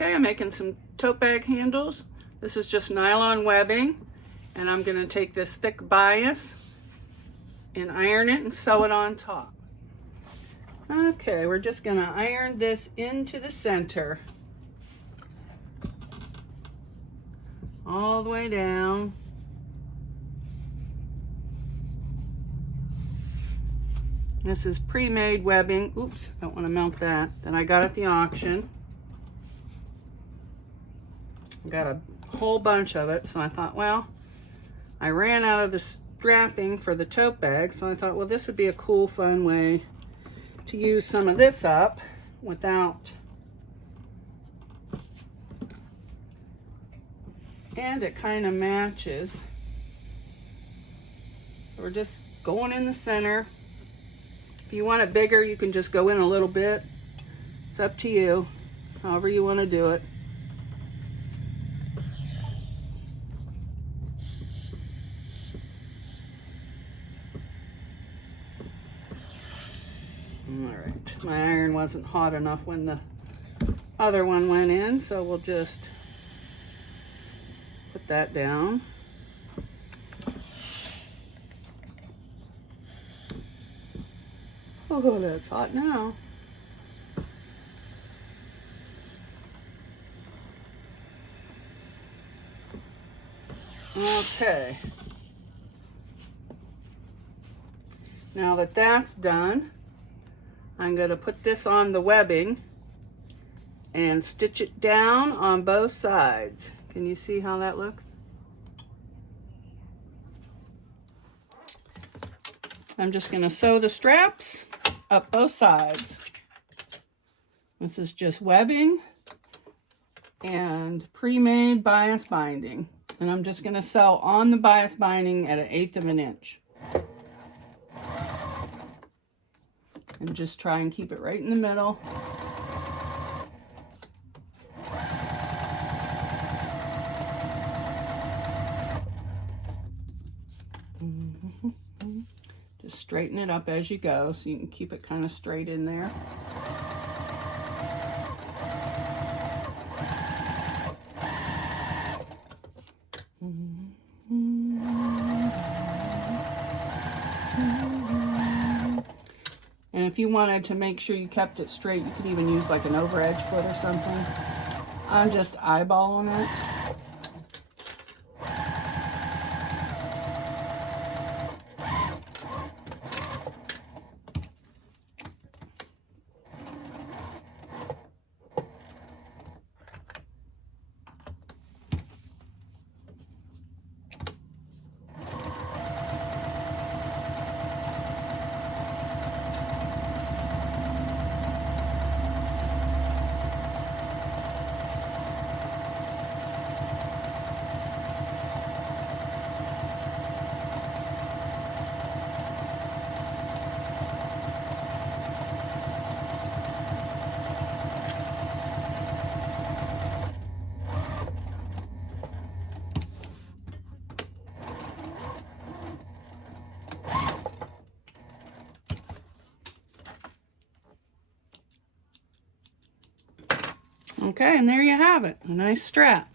Okay, I'm making some tote bag handles. This is just nylon webbing, and I'm going to take this thick bias and iron it and sew it on top. Okay, we're just going to iron this into the center, all the way down. This is pre-made webbing. Oops, don't want to mount that. That I got at the auction. I got a whole bunch of it, so I thought, well, I ran out of the strapping for the tote bag, so I thought, well, this would be a cool, fun way to use some of this up without, and it kind of matches. So we're just going in the center. If you want it bigger, you can just go in a little bit. It's up to you, however you want to do it. All right, my iron wasn't hot enough when the other one went in, so we'll just put that down. Oh, that's hot now. Okay. Now that that's done, I'm going to put this on the webbing and stitch it down on both sides. Can you see how that looks? I'm just going to sew the straps up both sides. This is just webbing and pre-made bias binding. And I'm just going to sew on the bias binding at 1/8 of an inch. And just try and keep it right in the middle. Just straighten it up as you go so you can keep it kind of straight in there. And if you wanted to make sure you kept it straight, you could even use like an over edge foot or something. I'm just eyeballing it. Okay, and there you have it, a nice strap.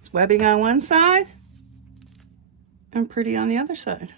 It's webbing on one side and pretty on the other side.